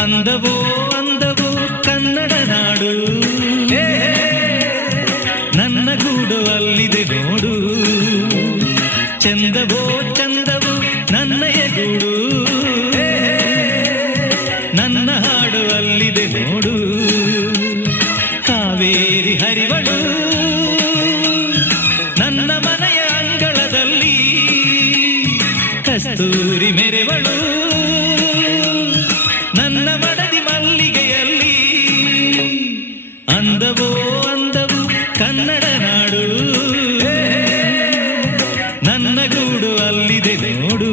ಅಂದವೋ ಅಂದವೋ ಕನ್ನಡ ನಾಡು, ನನ್ನ ಗೂಡು ಅಲ್ಲಿದೆ ನೋಡು. ಚಂದವೋ ಚಂದವೋ ನನ್ನಯ ಗೂಡು, ನನ್ನ ಹಾಡು ಅಲ್ಲಿದೆ ನೋಡು. ಕಾವೇರಿ ಹರಿವಳು ನನ್ನ ಮನೆಯ ಅಂಗಳದಲ್ಲಿ, ಕಸ್ತೂರಿ ಮೆರೆವಳು ನನ್ನ ಮಡದಿ ಮಲ್ಲಿಗೆಯಲ್ಲಿ. ಅಂದವೋ ಅಂದವು ಕನ್ನಡ ನಾಡು, ನನ್ನ ಗೂಡು ಅಲ್ಲಿದೆ ನೋಡು.